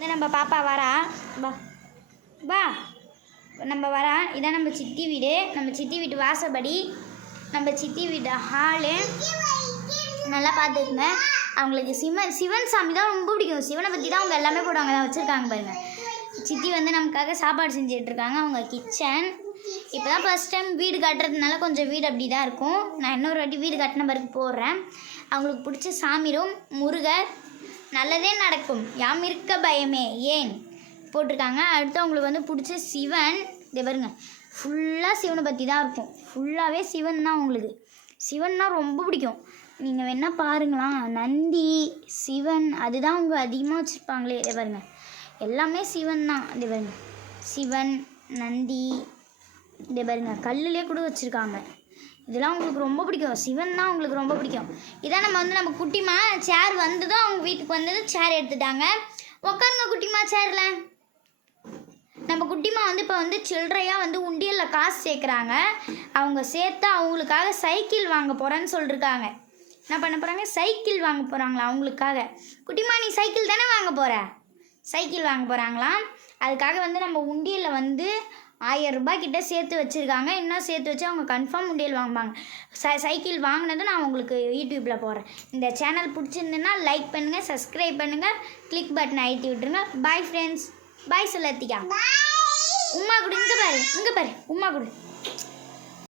நம்ம பாப்பா வரா வா வா நம்ம வரா இதான் நம்ம சித்தி வீடு. நம்ம சித்தி வீட்டு வாசப்படி, நம்ம சித்தி வீட்டு ஹாலு. நல்லா பார்த்துக்குங்க. அவங்களுக்கு சிவன் சாமி தான் ரொம்ப பிடிக்கும். சிவனை பற்றி தான் அவங்க எல்லாமே போடுவாங்க. தான் வச்சுருக்காங்க பாருங்கள். சித்தி வந்து நமக்காக சாப்பாடு செஞ்சிட்ருக்காங்க. அவங்க கிச்சன் இப்போ தான் ஃபஸ்ட் டைம் வீடு கட்டுறதுனால கொஞ்சம் வீடு அப்படி தான் இருக்கும். நான் இன்னொரு வாட்டி வீடு கட்டின பிறகு போடுறேன். அவங்களுக்கு பிடிச்ச சாமி ரூம் முருகர், நல்லதே நடக்கும் யாம் இருக்க பயமே ஏன் போட்டிருக்காங்க. அடுத்து அவங்களுக்கு வந்து பிடிச்ச சிவன். இதை பாருங்க, ஃபுல்லாக சிவனை பற்றி தான் இருக்கும். ஃபுல்லாகவே சிவன் தான். அவங்களுக்கு சிவன்னா ரொம்ப பிடிக்கும். நீங்கள் வேணால் பாருங்களா, நந்தி சிவன் அதுதான் அவங்க அதிகமாக வச்சுருப்பாங்களே. இதை பாருங்க, எல்லாமே சிவன் தான். இதை பாருங்க, சிவன் நந்தி. இதை பாருங்க, கல்லுலேயே கூட வச்சுருக்காங்க. இதெல்லாம் உங்களுக்கு ரொம்ப பிடிக்கும். சிவன் தான் உங்களுக்கு ரொம்ப பிடிக்கும். இதான் நம்ம குட்டிமா சேர் வந்ததும் அவங்க வீட்டுக்கு வந்ததும் சேர் எடுத்துட்டாங்க. உட்காருங்க குட்டிமா சேரில். நம்ம குட்டிமா வந்து இப்போ வந்து சில்லறையாக வந்து உண்டியலில் காசு சேர்க்குறாங்க. அவங்க சேர்த்து அவங்களுக்காக சைக்கிள் வாங்க போகிறேன்னு சொல்லியிருக்காங்க. என்ன பண்ண போகிறாங்க? சைக்கிள் வாங்க போகிறாங்களா அவங்களுக்காக. குட்டிமா நீ சைக்கிள் தானே வாங்க போகிற? சைக்கிள் வாங்க போகிறாங்களாம். அதுக்காக வந்து நம்ம உண்டியலில் வந்து 1000 ரூபாய் கிட்ட சேர்த்து வச்சுருக்காங்க. இன்னும் சேர்த்து வச்சு அவங்க கன்ஃபார்ம் உண்டியல் வாங்குவாங்க. சைக்கிள் வாங்கினதும் நான் உங்களுக்கு யூடியூப்பில் போடுறேன். இந்த சேனல் பிடிச்சிருந்துன்னா லைக் பண்ணுங்கள், சப்ஸ்கிரைப் பண்ணுங்கள், கிளிக் பட்டன் அழுத்தி விட்டுருங்க. Bye friends. பாய் சொல்லத்திக்கா. உமா கொடு. இங்கே பாரு உமா கொடு.